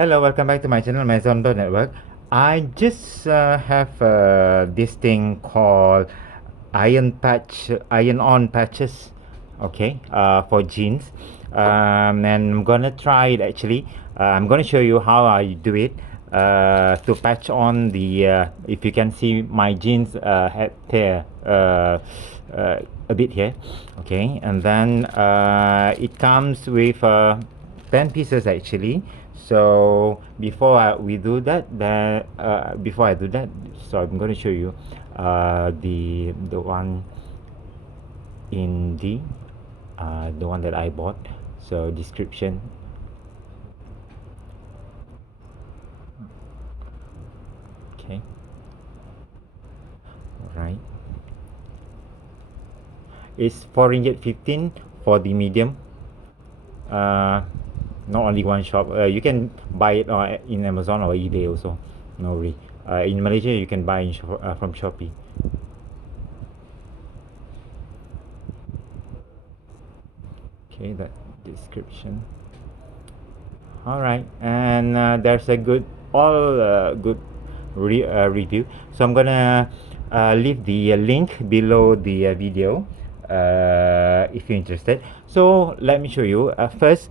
Hello, welcome back to my channel, Maison Network. I just have this thing called iron-on patches, okay, for jeans. And I'm gonna try it actually. I'm gonna show you how I do it to patch on the. If you can see my jeans had tear a bit here, okay, and then it comes with 10 pieces actually. So before we do that, before I do that, so I'm going to show you the one in the one that I bought. So description. Okay, right. It's 4 ringgit 15 for the medium. Not only one shop. You can buy it in Amazon or eBay also. No worry. In Malaysia, you can buy from Shopee. Okay, that description. All right, and there's a good review. So I'm gonna leave the link below the video if you're interested. So let me show you. First,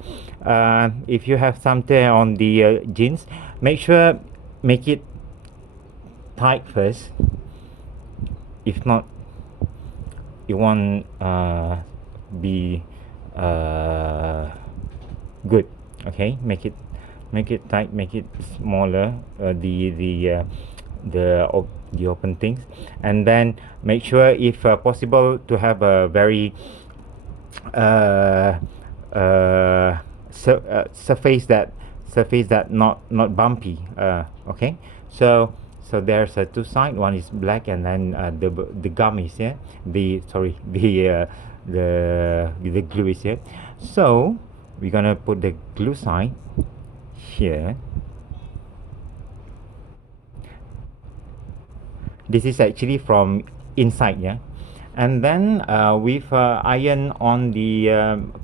if you have some tear on the jeans, make it tight first. If not, it won't be good. Okay, make it tight, make it smaller, the open things, and then make sure if possible to have a very uh, surface that not bumpy. Okay, so there's two side. One is black, and then the gum is here. The sorry, the glue is here. So we're gonna put the glue side here. This is actually from inside, yeah. And then with iron on the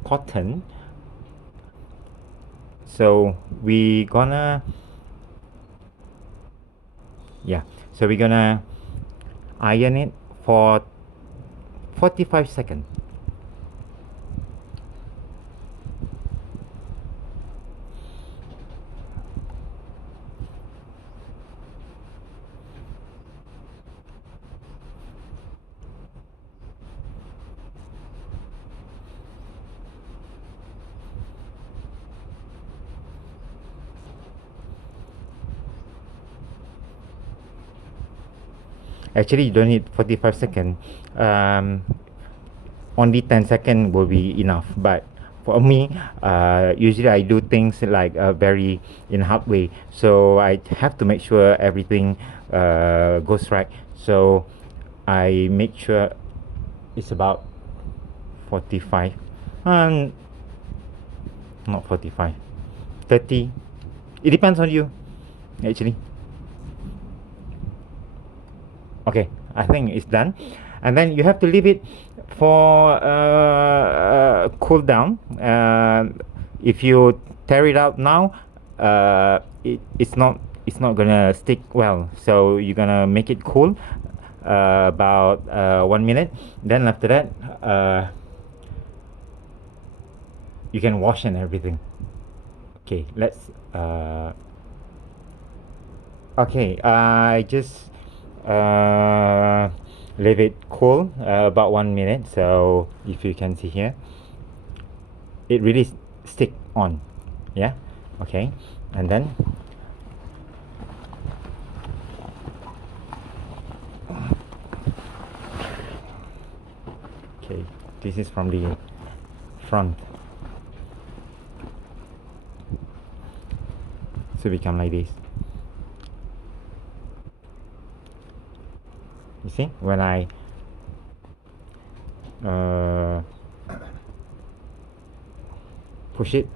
cotton. So we gonna so we're gonna iron it for 45 seconds. Actually, you don't need 45 seconds. Only 10 seconds will be enough. But for me, usually I do things like very in hard way. So I have to make sure everything goes right. So I make sure it's about 45. Um, Not 45. 30. It depends on you, actually. Okay, I think it's done, and then you have to leave it for cool down. If you tear it out now, it's not gonna stick well. So you're gonna make it cool about 1 minute. Then after that, you can wash and everything. Okay, let's. Okay, I just leave it cool about 1 minute. So if you can see here, it really stick on. Yeah. Okay, and then okay, this is from the front. So become like this. You see, when I push it,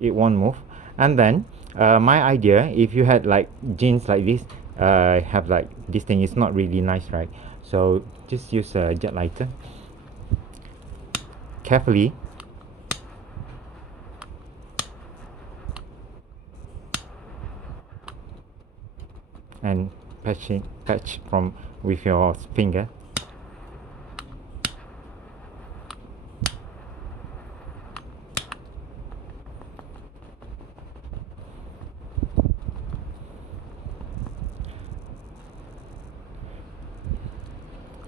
it won't move. And then my idea, if you had like jeans like this, have like this thing, is not really nice, right? So just use a jet lighter carefully. and patch from with your finger.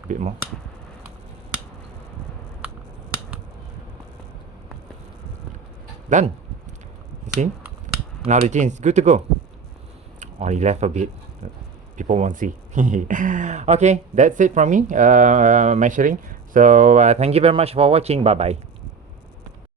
A bit more. Done. You see? Now the jeans good to go. Only left a bit. People won't see. Okay, that's it from me. Measuring. So thank you very much for watching. Bye bye.